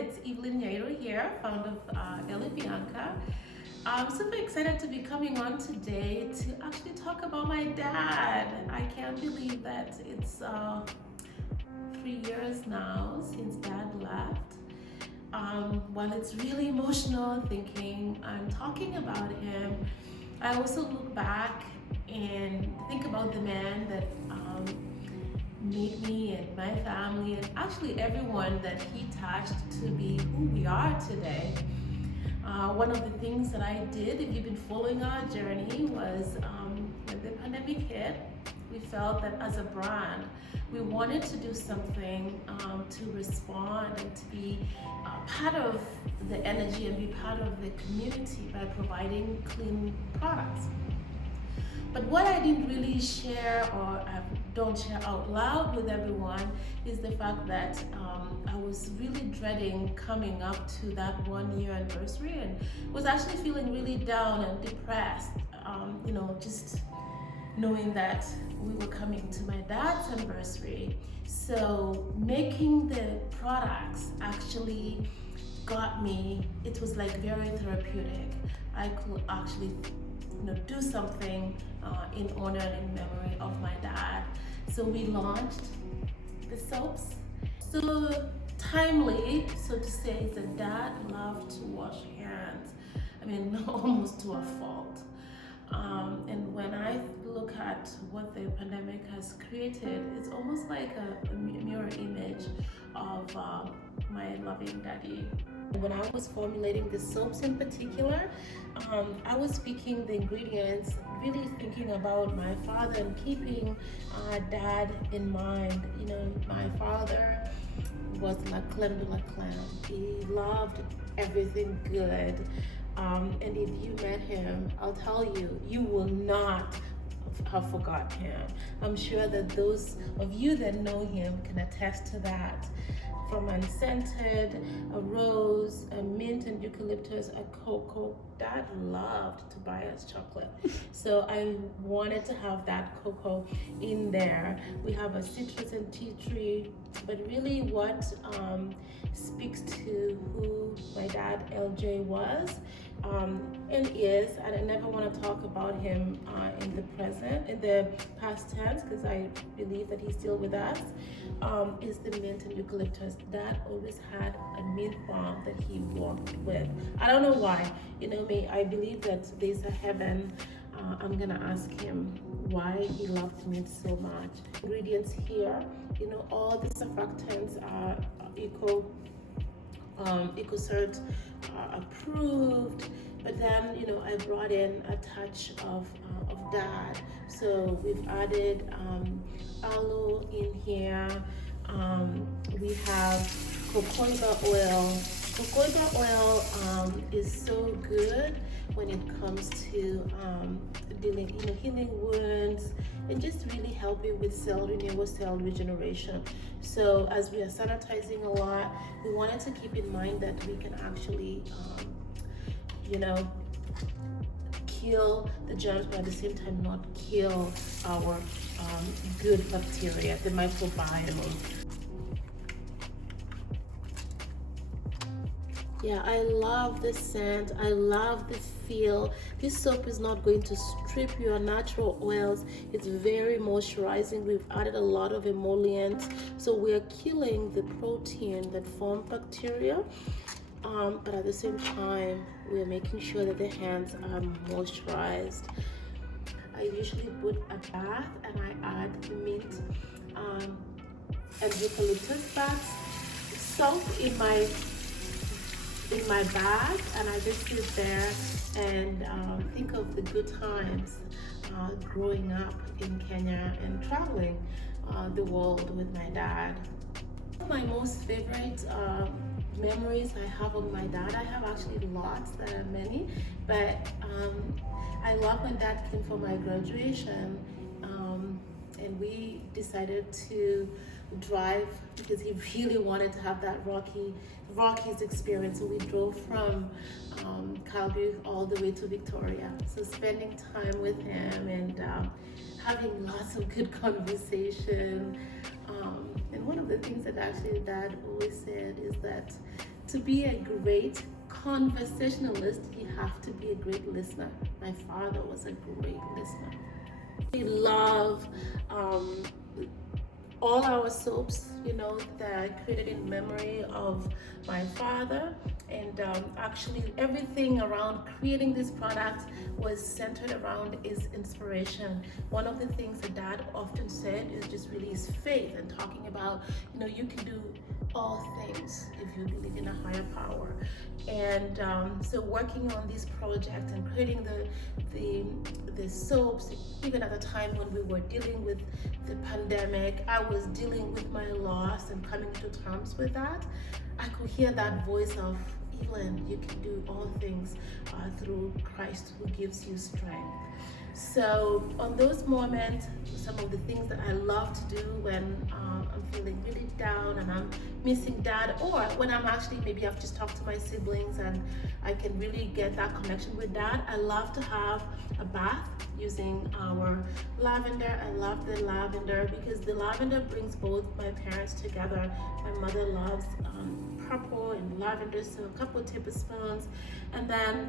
it's Evelyne here, founder of Evelyne. I'm super excited to be coming on today to actually talk about my dad. I can't believe that it's 3 years now since dad left. While it's really emotional thinking and talking about him, I also look back and think about the man that made me and my family and actually everyone that he touched to be who we are today. One of the things that I did, if you've been following our journey, was when the pandemic hit, we felt that as a brand, we wanted to do something to respond and to be part of the energy and be part of the community by providing clean products. But what I didn't really share or don't share out loud with everyone is the fact that I was really dreading coming up to that 1 year anniversary and was actually feeling really down and depressed, just knowing that we were coming to my dad's anniversary. So making the products actually got me, it was like very therapeutic. I could actually do something in honor and in memory of my dad. So we launched the soaps. So timely, so to say, is that dad loved to wash hands. I mean, almost to a fault. And when I look at what the pandemic has created, it's almost like a mirror image of my loving daddy. When I was formulating the soaps in particular, I was picking the ingredients, really thinking about my father and keeping dad in mind. My father was la creme de la creme. He loved everything good. And if you met him, I'll tell you, you will not have forgot him. I'm sure that those of you that know him can attest to that. From unscented, a rose, a mint and eucalyptus, a cocoa. Dad loved to buy us chocolate. So I wanted to have that cocoa in there. We have a citrus and tea tree, but really what speaks to who my dad LJ was and is, and I never want to talk about him in the past tense, because I believe that he's still with us, is the mint and eucalyptus. Dad always had a mint balm that he walked with. I don't know why. You know me, I believe that there's a heaven. I'm gonna ask him why he loved mint so much. Ingredients here, all the surfactants are EcoCert approved, but then I brought in a touch of dad. So we've added aloe in here. We have cocoa oil. Cocoa oil is so good when it comes to healing wounds and just really helping with renewable cell regeneration. So as we are sanitizing a lot, we wanted to keep in mind that we can actually kill the germs, but at the same time not kill our good bacteria, the microbiome. Yeah, I love the scent. I love the feel. This soap is not going to strip your natural oils. It's very moisturizing. We've added a lot of emollients, so we're killing the protein that form bacteria. But at the same time, we're making sure that the hands are moisturized. I usually put a bath and I add mint and eucalyptus bath soap in my bag, and I just sit there and think of the good times growing up in Kenya and traveling the world with my dad. My most favorite memories I have of my dad, I have actually lots, there are many, but I love when dad came for my graduation, and we decided to drive because he really wanted to have that Rockies experience. So we drove from Calgary all the way to Victoria. So spending time with him and having lots of good conversation. And one of the things that actually Dad always said is that to be a great conversationalist, you have to be a great listener. My father was a great listener. We love all our soaps, that are created in memory of my father. And actually, everything around creating this product was centered around his inspiration. One of the things that Dad often said is just really his faith and talking about, you can do all things if you believe in a higher power. And so working on this project and creating the soaps, even at a time when we were dealing with the pandemic, I was dealing with my loss and coming to terms with that. I could hear that voice of, Evelyne, you can do all things through Christ who gives you strength. So on those moments, some of the things that I love to do when I'm feeling really down and I'm missing Dad, or when I'm actually, maybe I've just talked to my siblings and I can really get that connection with Dad, I love to have a bath using our lavender. I love the lavender because the lavender brings both my parents together. My mother loves purple and lavender, so a couple of tablespoons. And then,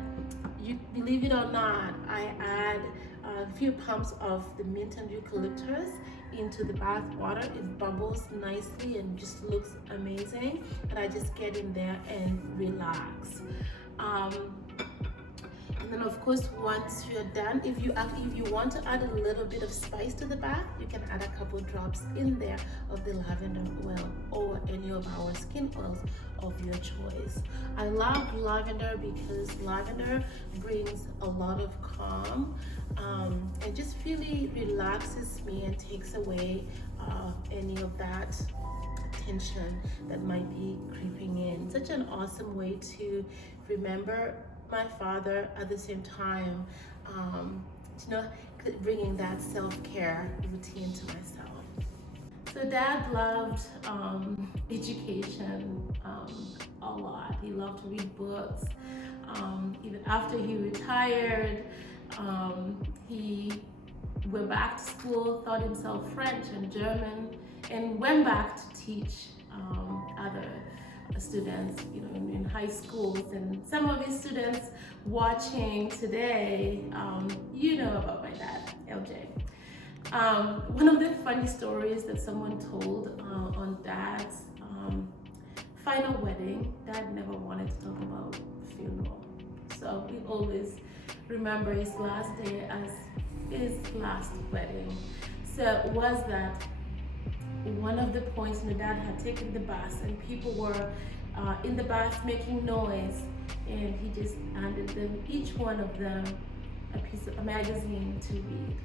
you believe it or not, I add a few pumps of the mint and eucalyptus into the bath water. It bubbles nicely and just looks amazing. And I just get in there and relax. And then of course, once you're done, if you want to add a little bit of spice to the bath, you can add a couple drops in there of the lavender oil or any of our skin oils of your choice. I love lavender because lavender brings a lot of calm and just really relaxes me and takes away any of that tension that might be creeping in. Such an awesome way to remember my father at the same time, bringing that self-care routine to myself. So Dad loved education a lot. He loved to read books. Even after he retired, he went back to school, taught himself French and German, and went back to teach other students, in high schools. And some of his students watching today, about my dad, LJ. One of the funny stories that someone told on Dad's final wedding, Dad never wanted to talk about funeral. So we always remember his last day as his last wedding. So it was that one of the points, Dad had taken the bath and people were in the bath making noise, and he just handed them, each one of them, a magazine to read.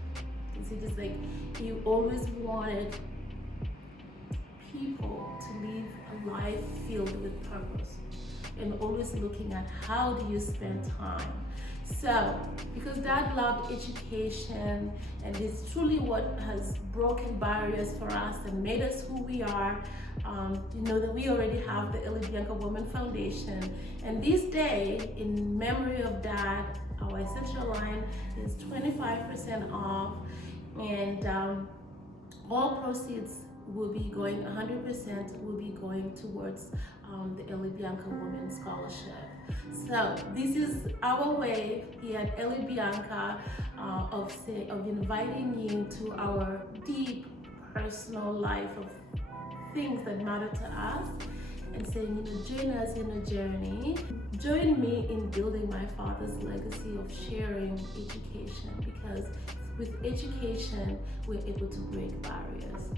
He always wanted people to live a life filled with purpose and always looking at how do you spend time. So, because Dad loved education and it's truly what has broken barriers for us and made us who we are, that we already have the Bianca Woman Foundation. And this day, in memory of Dad, our essential line is 25% off, and all proceeds will be going, 100% will be going towards the Bianca Woman Scholarship. So this is our way here at Bianca of inviting you to our deep personal life of things that matter to us, and saying, join us in a journey. Join me in building my father's legacy of sharing education, because with education, we're able to break barriers.